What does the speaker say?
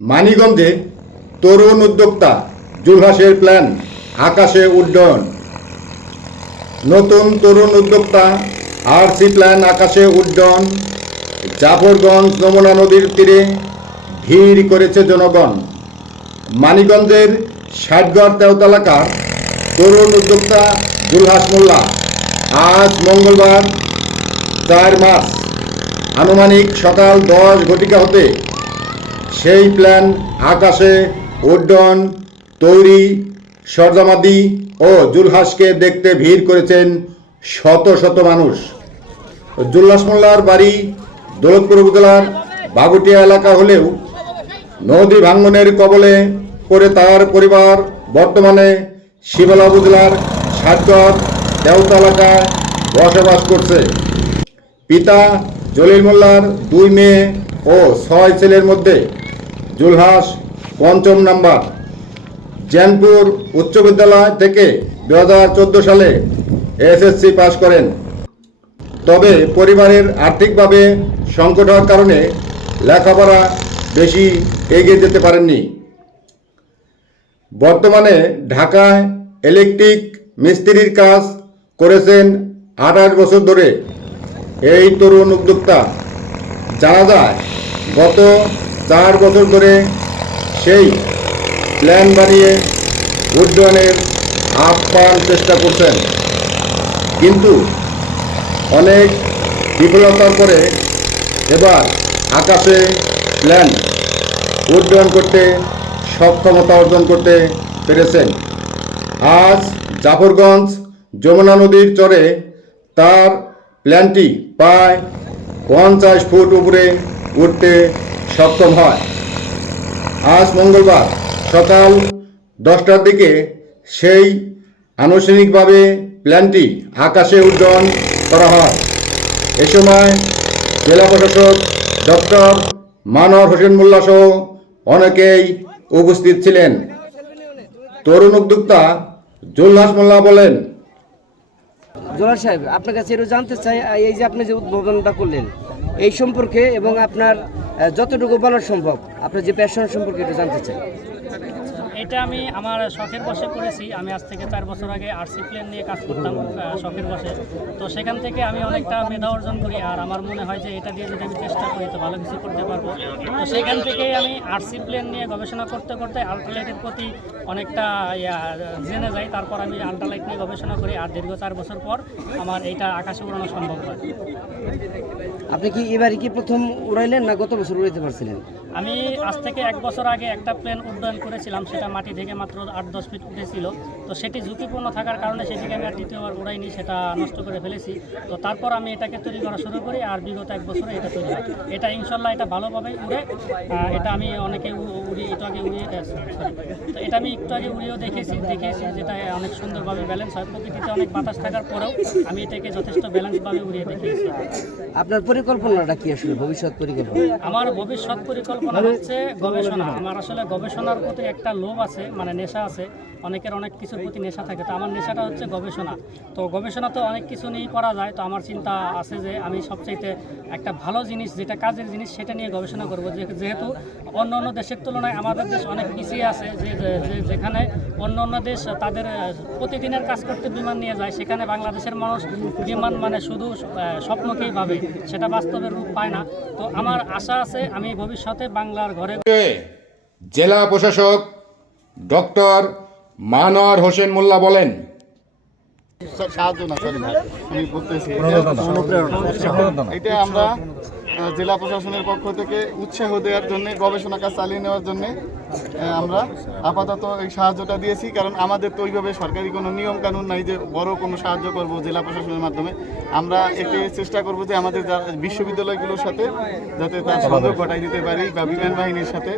মানিগঞ্জে তরুণ উদ্যোক্তা জুলহাসের প্ল্যান আকাশে উড্ডয়ন। নতুন তরুণ উদ্যোক্তা আরসি প্ল্যান আকাশে উড্ডয়ন। জাফরগঞ্জ যমুনা নদীর তীরে ভিড় করেছে জনগণ। মানিগঞ্জের ষাটগড় তেওতালাকার তরুণ উদ্যোক্তা জুলহাস মোল্লা, আজ মঙ্গলবার, চার মাস। আনুমানিক সকাল দশ ঘটিকা হতে সেই প্ল্যান আকাশে উড্ডয়ন, তৈরি, সরজামাদি ও জুলহাসকে দেখতে ভিড় করেছেন শত শত মানুষ। জুলহাস মোল্লার বাড়ি দৌলতপুর উপজেলার বাগুটিয়া এলাকা হলেও নদী ভাঙ্গনের কবলে পড়ে তার পরিবার বর্তমানে শিবলা উপজেলার ষাটগড় দেওতা এলাকায় বসবাস করছে। পিতা জলিল মোল্লার দুই মেয়ে ও ছয় ছেলের মধ্যে জুলহাস পঞ্চম নাম্বার। জ্যানপুর উচ্চ বিদ্যালয় থেকে দু হাজার চোদ্দ সালে এসএসসি পাশ করেন। তবে পরিবারের আর্থিকভাবে সংকট হওয়ার কারণে লেখাপড়া বেশি এগিয়ে যেতে পারেননি। বর্তমানে ঢাকায় ইলেকট্রিক মিস্ত্রির কাজ করেছেন আঠাশ বছর ধরে। এই তরুণ উদ্যোক্তা জানা যায়, গত চার বছর ধরে সেই প্ল্যান বানিয়ে উড্ডয়নের আপ্যায়ন চেষ্টা করছেন। কিন্তু অনেক বিফলতার পরে এবার আকাশে প্ল্যান উড্ডয়ন করতে, সক্ষমতা অর্জন করতে পেরেছেন। আজ জাফরগঞ্জ যমুনা নদীর চরে তার প্ল্যানটি প্রায় পঞ্চাশ ফুট উপরে উঠতে সক্ষম হয়। আজ মঙ্গলবার সকাল দশটার দিকে সেই আনুষ্ঠানিকভাবে প্ল্যানটি আকাশে উড্ডয়ন করা হয়। এ সময় জেলা প্রশাসক ডক্টর মানোয়ার হোসেন মোল্লা সহ অনেকেই উপস্থিত ছিলেন। তরুণ উদ্যোক্তা জুলহাস মোল্লা বলেন সাহেব, আপনার কাছে এটা জানতে চাই, এই যে আপনি যে উদ্বোধনটা করলেন, এই সম্পর্কে এবং আপনার যতটুকু বলা সম্ভব আপনার যে প্যাশন সম্পর্কে এটা জানতে চাই। এটা আমি আমার শখের বসে করেছি। আমি আজ থেকে চার বছর আগে আরসি প্লেন নিয়ে কাজ করতাম শখের বসে তো সেখান থেকে আমি অনেকটা মেধা অর্জন করি, আর আমার মনে হয় যে এটা দিয়ে যদি আমি চেষ্টা করি, তো ভালো কিছু করতে পারব। তো সেখান থেকে আমি আরসি প্লেন নিয়ে গবেষণা করতে করতে আল্ট্রালাইটের প্রতি অনেকটা জেনে যাই। তারপর আমি আল্ট্রালাইট নিয়ে গবেষণা করি আর দীর্ঘ চার বছর পর আমার এইটা আকাশে উড়ানো সম্ভব হয়। আপনি কি এবারে কি প্রথম উড়াইলেন না গত বছর উড়াইতে পারছিলেন? আমি আজ থেকে এক বছর আগে একটা প্লেন উড্ডয়ন করেছিলাম সেটা মাটি থেকে মাত্র আট দশ ফিট উঠেছিল। তো সেটি ঝুঁকিপূর্ণ থাকার কারণে সেটিকে আমি আর দ্বিতীয়বার উড়াইনি সেটা নষ্ট করে ফেলেছি। তো তারপর আমি এটাকে তৈরি করা শুরু করি আর বিগত এক বছরে এটা তৈরি হয়। এটা ইনশাল্লাহ এটা ভালোভাবে উড়ে এটা আমি অনেকে উ- উড়িয়ে একটু আগে উড়িয়ে তো এটা আমি একটু আগে উড়িয়েও দেখেছি দেখেছি যেটা অনেক সুন্দরভাবে ব্যালেন্স হয়। প্রকৃতিতে অনেক বাতাস থাকার পরেও আমি এটাকে যথেষ্ট ব্যালেন্সভাবে উড়িয়ে দেখেছি আপনার পরিকল্পনাটা কি আসলে ভবিষ্যৎ পরিকল্পনা? আমার ভবিষ্যৎ পরিকল্পনা হচ্ছে গবেষণা। আমার আসলে গবেষণার প্রতি একটা লোভ আছে মানে নেশা আছে। অনেকের অনেক কিছুর প্রতি নেশা থাকে তো আমার নেশাটা হচ্ছে গবেষণা। তো গবেষণা তো অনেক কিছু নিয়েই করা যায় তো আমার চিন্তা আছে যে আমি সবচাইতে একটা ভালো জিনিস যেটা কাজের জিনিস সেটা নিয়ে গবেষণা করব। যেহেতু অন্য অন্য দেশের তুলনায় আমাদের দেশ অনেক পিছিয়ে আছে যে যেখানে অন্য অন্য দেশ তাদের প্রতিদিনের কাজ করতে বিমান নিয়ে যায় সেখানে বাংলাদেশের মানুষ বিমান মানে শুধু স্বপ্নকেই ভাবে সেটা বাস্তবের রূপ পায় না। তো আমার আশা আছে আমি ভবিষ্যতে জেলা প্রশাসক ডক্টর মানোয়ার হোসেন মোল্লা বলেন সাহায্য না এটা আমরা জেলা প্রশাসনের পক্ষ থেকে উৎসাহ দেওয়ার জন্য, গবেষণা কাজ চালিয়ে নেওয়ার জন্য আমরা আপাতত এই সাহায্যটা দিয়েছি। কারণ আমাদের তো ওইভাবে সরকারি কোনো নিয়ম কানুন নাই যে বড় কোনো সাহায্য করব জেলা প্রশাসনের মাধ্যমে। আমরা এতে চেষ্টা করব যে আমাদের বিশ্ববিদ্যালয়গুলোর সাথে যাতে তার সংযোগ ঘটাই দিতে পারি বা বিমান বাহিনীর সাথে।